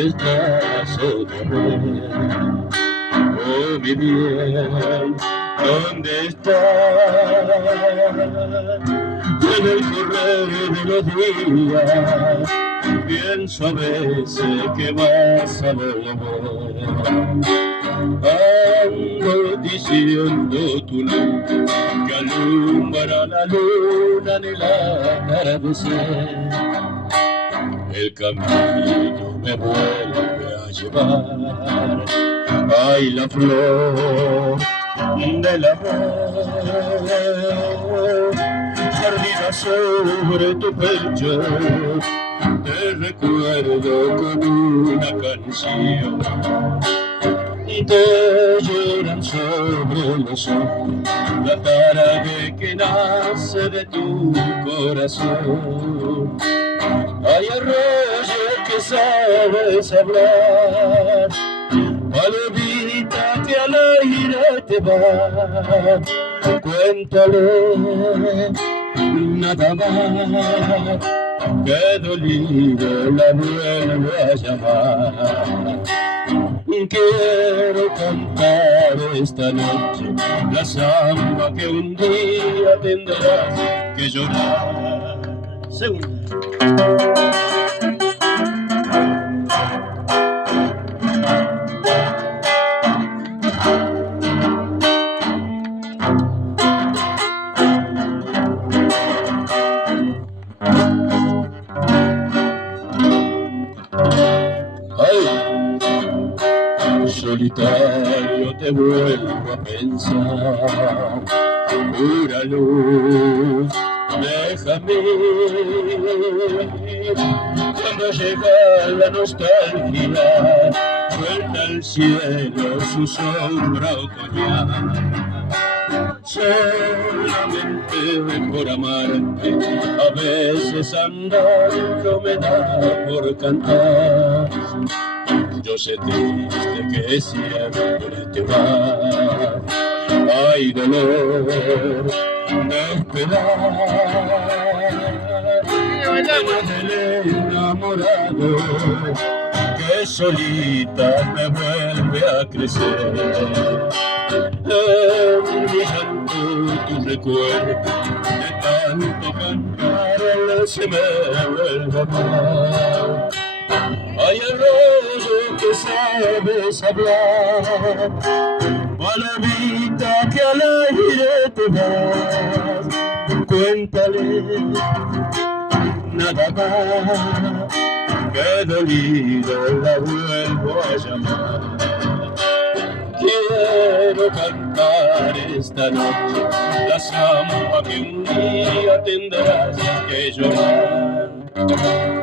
estás otra vez? Oh, mi bien, ¿dónde estás? En el correr de los días pienso a veces que vas a volver. Ando diciendo tu nombre que alumbra la luna en el atardecer. El camino me vuelve a llevar. Ay, la flor del amor, perdida sobre tu pecho, te recuerdo con una canción. Te lloran sobre los ojos la tarde que nace de tu corazón. Hay arroyo que sabes hablar, palomita que al aire te va. Cuéntale nada más, que dolido la vuelve a llamar. Quiero cantar esta noche la samba que un día tendrás que llorar. Segunda. Solitario te vuelvo a pensar, pura luz, déjame. Cuando llega la nostalgia, suelta al cielo su sombra otoñal. Solamente por amarte, a veces andando me da por cantar. Yo sé triste que siempre te vas. Hay dolor de esperar del enamorado que solita me vuelve a crecer. En mi llanto tu recuerdo de tanto cantar se me vuelve a amar. Hay arroyo que sabes hablar, palomita que al aire te vas. Cuéntale nada más, que dolido la vuelvo a llamar. Quiero cantar esta noche la samba que un día tendrás que llorar.